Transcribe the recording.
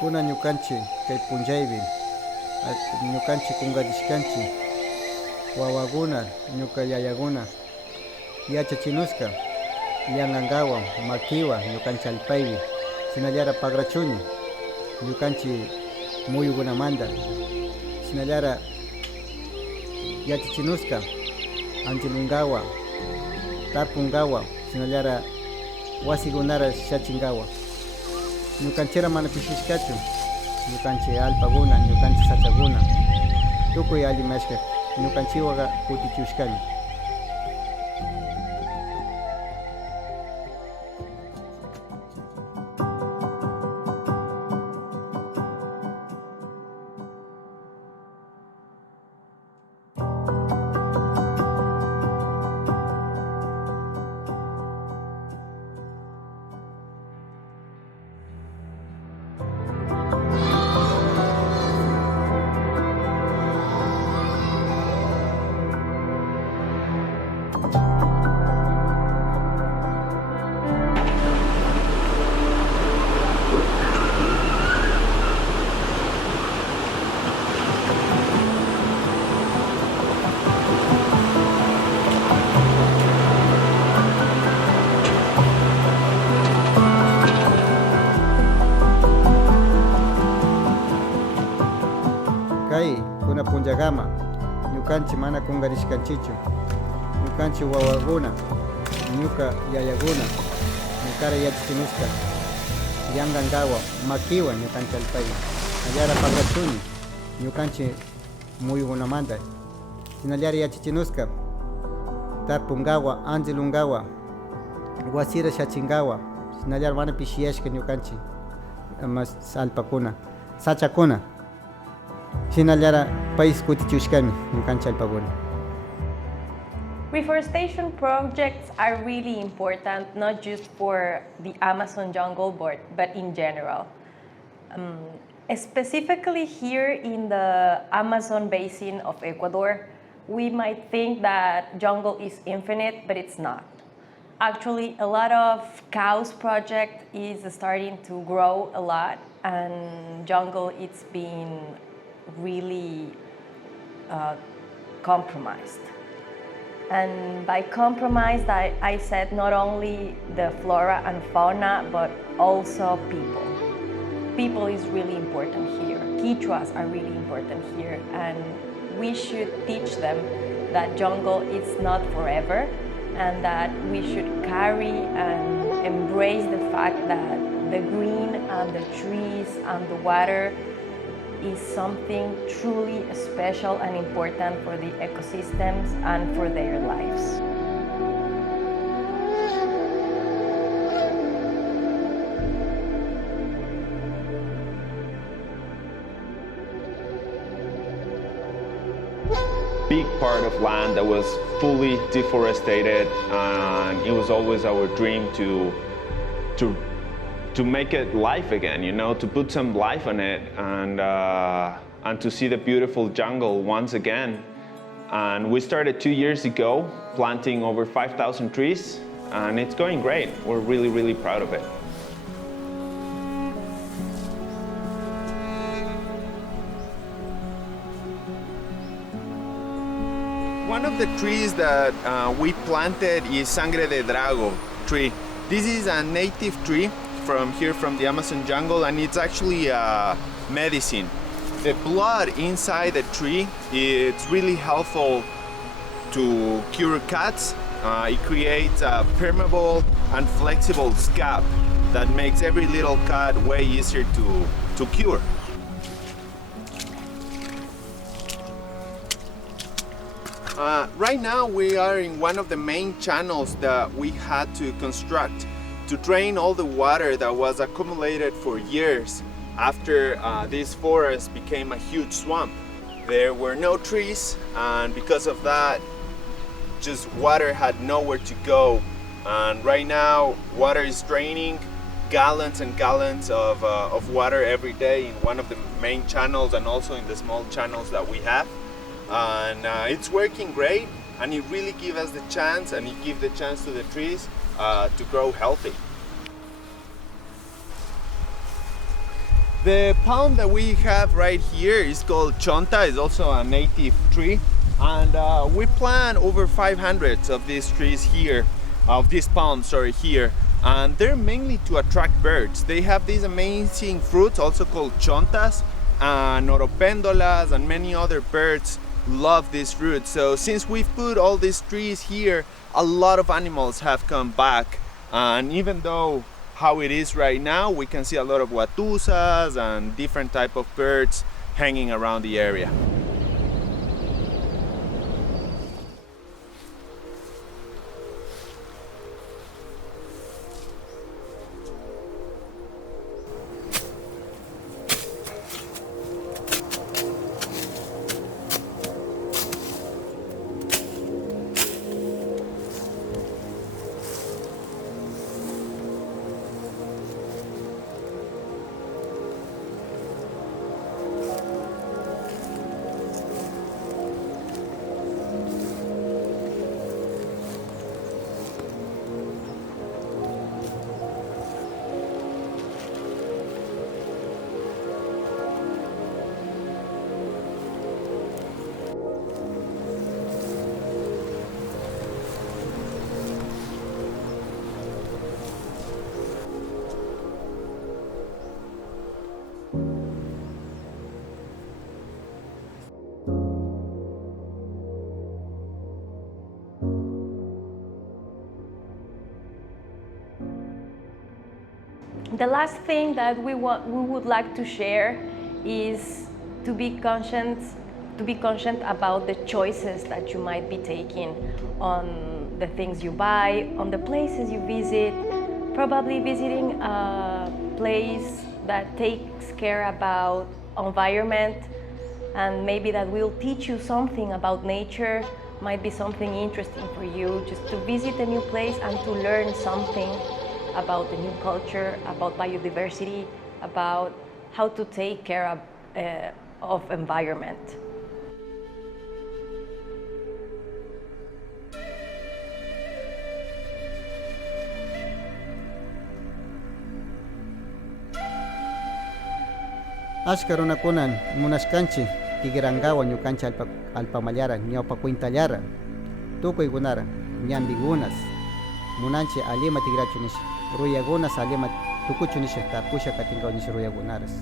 Kuna ñukanchik kay punchaypi ñukanchik kungarishkanchik wawakuna ñuka yayakuna yachachinuska yanqankawan makiwan ñukanchik allpaypi shinallara pagrachuni ñukanchik muyukunamanta shinallara yachachinuska anchilunkawan tarpunkawan shinallara wasikunara shachinkawan ñukanchira mana pishishkachu ñukanchik allpakuna ñukanchik sachakuna tukuy allimashka ñukanchikwaqa kutichiwashkani. Kay kuna punllakama ñukanchik mana kungarishkanchichu ñukanchik wawakuna ñuka yayakuna ñukara yachachinuska yanqankawan makiwan ñukanchik allpaypi allara pagrachuni ñukanchik muyukunamanta shinallara yachachinuska tarpunkawan anchilunkawan wasira shachinkawan shinallara mana pishiyashka ñukanchik allpakuna sachakuna shinallara país kutichiwashkani ñukanchik allpakuna. Reforestation projects are really important, not just for the Amazon jungle but in general. Specifically here in the Amazon basin of Ecuador, we might think that jungle is infinite, but it's not. Actually, a lot of cows project is starting to grow a lot, and jungle it's being really compromised. And by compromised, I said not only the flora and fauna, but also people. People is really important here. Quichuas are really important here, and we should teach them that jungle is not forever, and that we should carry and embrace the fact that the green and the trees and the water is something truly special and important for the ecosystems and for their lives. Big part of land that was fully deforested, and it was always our dream to make it life again, you know, to put some life on it, and to see the beautiful jungle once again. And we started 2 years ago planting over 5,000 trees, and it's going great. We're really, really proud of it. One of the trees that we planted is Sangre de Drago tree. This is a native tree from here, from the Amazon jungle, and it's actually medicine. The blood inside the tree, it's really helpful to cure cuts. It creates a permeable and flexible scab that makes every little cut way easier to cure. Right now we are in one of the main channels that we had to construct to drain all the water that was accumulated for years after this forest became a huge swamp. There were no trees, and because of that, just water had nowhere to go. And right now, water is draining gallons and gallons of water every day in one of the main channels and also in the small channels that we have. And it's working great, and it really gives us the chance, and it gives the chance to the trees to grow healthy. The palm that we have right here is called chonta. It's also a native tree, and we plant over 500 of these trees here, of these palms, sorry, here. And they're mainly to attract birds. They have these amazing fruits, also called chontas, and oropendolas, and many other birds love this fruit. So since we've put all these trees here, a lot of animals have come back. And even though how it is right now, we can see a lot of huatusas and different type of birds hanging around the area. The last thing that we would like to share is to be conscient about the choices that you might be taking on the things you buy, on the places you visit, probably visiting a place that takes care about environment, and maybe that will teach you something about nature, might be something interesting for you, just to visit a new place and to learn something about the new culture, about biodiversity, about how to take care of environment. Ashkaruna kunan munashkanchi tigirangawa ñukanchi alpamallara ñawpa kwintallara tukuy gunara ñambigunas munanchi alima tigrachu nish ruyagunas alima tukuchu nish tarpusha katingaw nish ruyagunaras.